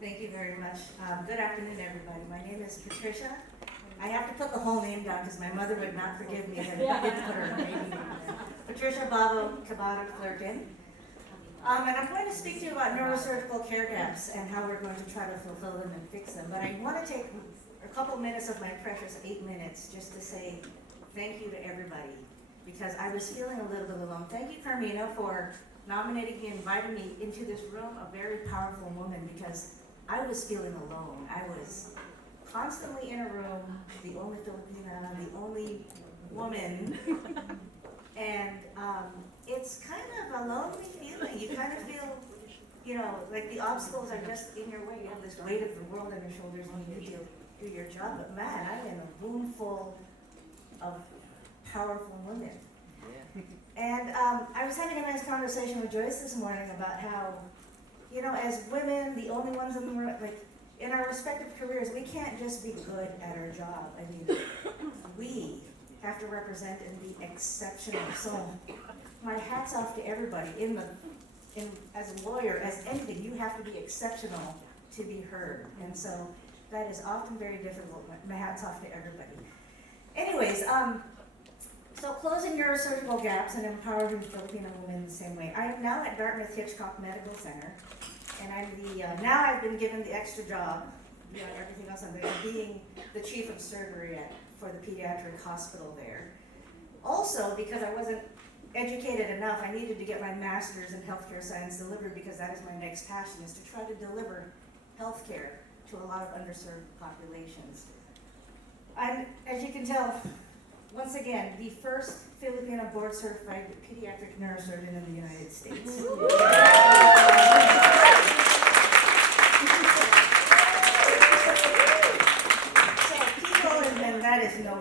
Thank you very much. Good afternoon, everybody. My name is Patricia. I have to put the whole name down because my mother would not forgive me if I didn't put her name down. Patricia Clerkin. And I'm going to speak to you about neurosurgical care gaps and how we're going to try to fulfill them and fix them. But I want to take a couple minutes of my precious 8 minutes just to say thank you to everybody, because I was feeling a little bit alone. Thank you, Carmina, for nominating me, inviting me into this room, a very powerful woman, because I was feeling alone. I was constantly in a room, the only Filipina, the only woman, and it's kind of a lonely feeling. You kind of feel, like the obstacles are just in your way. You have this weight of the world on your shoulders and you need to do your job. But man, I'm in a room full of powerful women. And I was having a nice conversation with Joyce this morning about how, as women, the only ones in the room, like in our respective careers, we can't just be good at our job. I mean, we have to represent and be exceptional. So my hat's off to everybody. As a lawyer, as anything, you have to be exceptional to be heard. And so that is often very difficult. My hat's off to everybody. Anyways, so closing neurosurgical gaps and empowering Filipino women in the same way. I am now at Dartmouth Hitchcock Medical Center, and I'm now I've been given the extra job, beyond everything else I'm doing, being the chief of surgery for the pediatric hospital there. Also, because I wasn't educated enough, I needed to get my master's in healthcare science delivery, because that is my next passion, is to try to deliver healthcare to a lot of underserved populations. I'm, as you can tell, once again, the first Filipino board-certified pediatric neurosurgeon in the United States. So people, and that is no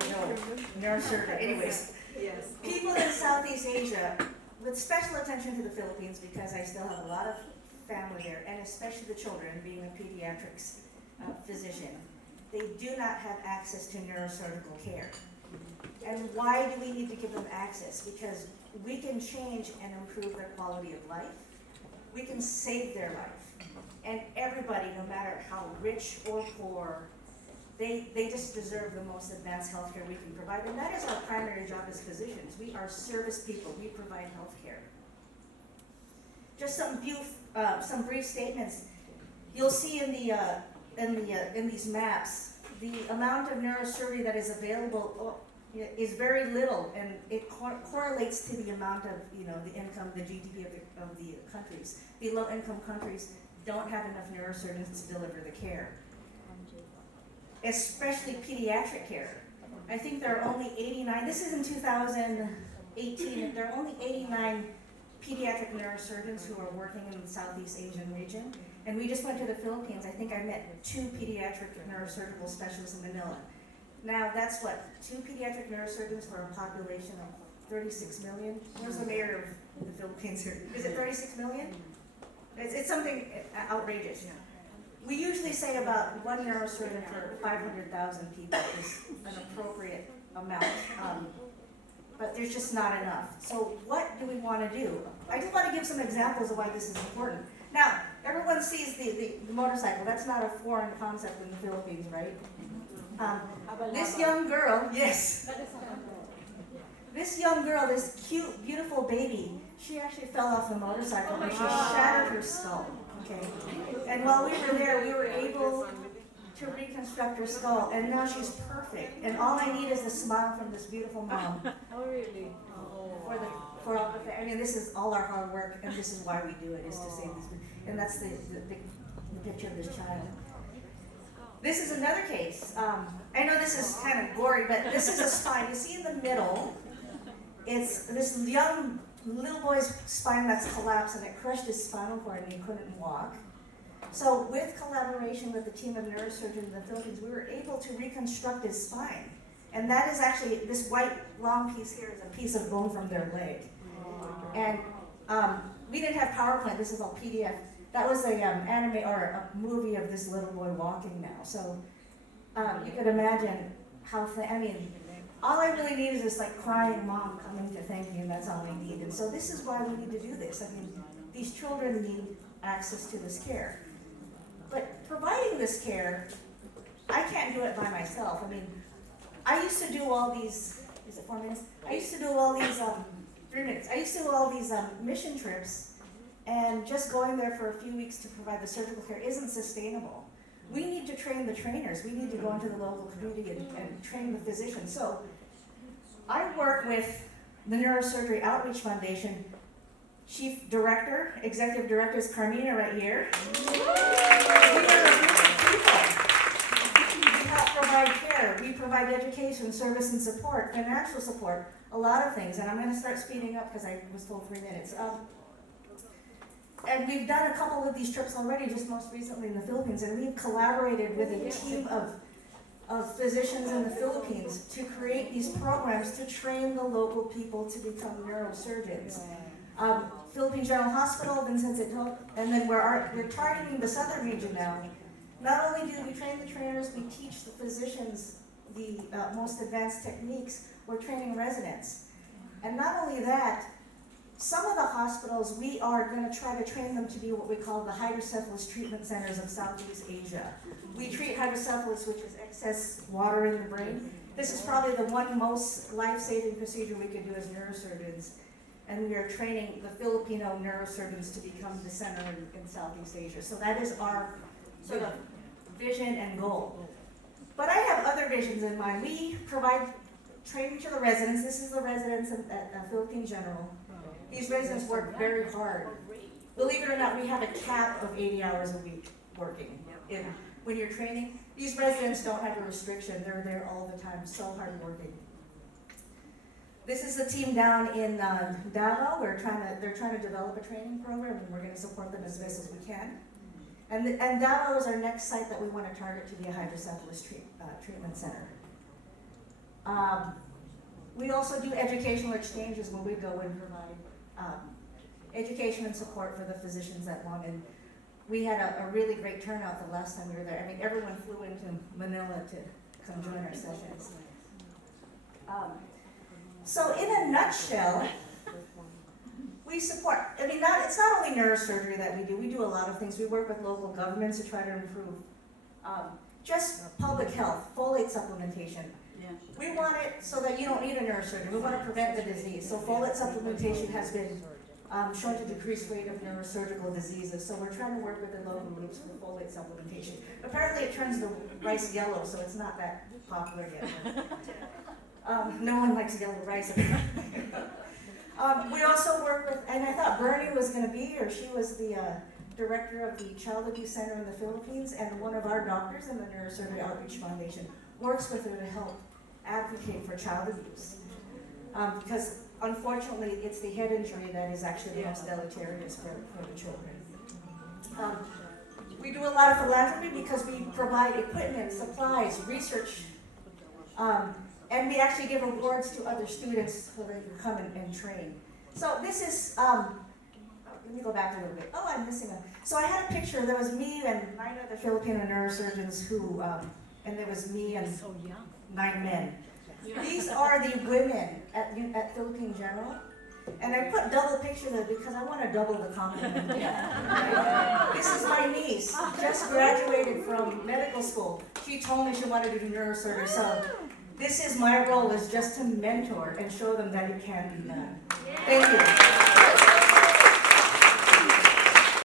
neurosurgeon. Anyways, yes. People in Southeast Asia, with special attention to the Philippines, because I still have a lot of family there, and especially the children, being a pediatrics physician, they do not have access to neurosurgical care. And why do we need to give them access? Because we can change and improve their quality of life. We can save their life. And everybody, no matter how rich or poor, they just deserve the most advanced healthcare we can provide. And that is our primary job as physicians. We are service people. We provide healthcare. Just some brief statements. You'll see in these maps the amount of neurosurgery that is available is very little, and it correlates to the amount of the income, the GDP of the countries. The low-income countries don't have enough neurosurgeons to deliver the care, especially pediatric care. I think there are only 89. This is in 2018. There are only 89 pediatric neurosurgeons who are working in the Southeast Asian region. And we just went to the Philippines. I think I met 2 pediatric neurosurgical specialists in Manila. Now that's what, 2 pediatric neurosurgeons for a population of 36 million? Where's the mayor of the Philippines here? Is it 36 million? It's something outrageous. We usually say about 1 neurosurgeon for 500,000 people is an appropriate amount. But there's just not enough. So what do we want to do? I just want to give some examples of why this is important. Now, everyone sees the motorcycle. That's not a foreign concept in the Philippines, right? This young girl, yes. This young girl, this cute, beautiful baby, she actually fell off the motorcycle and she shattered her skull. Okay. And while we were there, we were able to reconstruct her skull, and now she's perfect. And all I need is a smile from this beautiful mom. Oh, really? For all the, I mean, this is all our hard work, and this is why we do it, is to save these. And that's the picture of this child. This is another case. I know this is kind of gory, but this is a spine. You see in the middle, it's this young little boy's spine that's collapsed, and it crushed his spinal cord, and he couldn't walk. So with collaboration with the team of neurosurgeons in the Philippines, we were able to reconstruct his spine. And that is actually, this white long piece here is a piece of bone from their leg. And we didn't have PowerPoint, this is all PDF. That was a anime or a movie of this little boy walking now. So you could imagine how, all I really need is this like crying mom coming to thank me, and that's all I need. And so this is why we need to do this. I mean, these children need access to this care. But providing this care, I can't do it by myself. I mean, I used to do all these, is it 4 minutes? I used to do all these, 3 minutes. I used to do all these mission trips, and just going there for a few weeks to provide the surgical care isn't sustainable. We need to train the trainers. We need to go into the local community and train the physicians. So I work with the Neurosurgery Outreach Foundation. Chief Director, Executive Director is Carmina right here. We are a group of people. We help provide care. We provide education, service, and support, financial support, a lot of things. And I'm going to start speeding up because I was told 3 minutes. And we've done a couple of these trips already, just most recently in the Philippines, and we've collaborated with a team of physicians in the Philippines to create these programs to train the local people to become neurosurgeons. Philippine General Hospital, Vincent Health, and then we're targeting the southern region now. Not only do we train the trainers, we teach the physicians the most advanced techniques. We're training residents. And not only that, some of the hospitals, we are going to try to train them to be what we call the hydrocephalus treatment centers of Southeast Asia. We treat hydrocephalus, which is excess water in the brain. This is probably the one most life-saving procedure we could do as neurosurgeons. And we are training the Filipino neurosurgeons to become the center in Southeast Asia. So that is our sort of vision and goal. But I have other visions in mind. We provide training to the residents. This is the residents at Philippine General. These residents work very hard. Believe it or not, we have a cap of 80 hours a week working. When you're training, these residents don't have a restriction. They're there all the time, so hard working. This is the team down in Davao. They're trying to develop a training program, and we're going to support them as best as we can. And Davao is our next site that we want to target to be a hydrocephalus treatment center. We also do educational exchanges where we go and provide education and support for the physicians that want. And we had a really great turnout the last time we were there. I mean, everyone flew into Manila to come join our sessions. So in a nutshell, we support, I mean, it's not only neurosurgery that we do a lot of things. We work with local governments to try to improve just public health, folate supplementation. We want it so that you don't need a neurosurgeon. We want to prevent the disease. So folate supplementation has been shown to decrease rate of neurosurgical diseases. So we're trying to work with the local groups for folate supplementation. Apparently it turns the rice yellow, so it's not that popular yet. No one likes yellow rice. We also work with, and I thought Bernie was going to be here. She was the director of the Child Abuse Center in the Philippines, and one of our doctors in the Neurosurgery Outreach Foundation works with her to help advocate for child abuse. Because unfortunately, it's the head injury that is actually the most deleterious for the children. We do a lot of philanthropy because we provide equipment, supplies, research, and we actually give awards to other students so they can come and train. So this is, let me go back a little bit. Oh, I'm missing one. So I had a picture. There was me and 9 other Filipino neurosurgeons who, and there was me and 9 men. These are the women at Philippine General. And I put double picture there because I want to double the compliment. This is my niece, just graduated from medical school. She told me she wanted to do neurosurgery. So this is my role, is just to mentor and show them that it can be done. Thank you.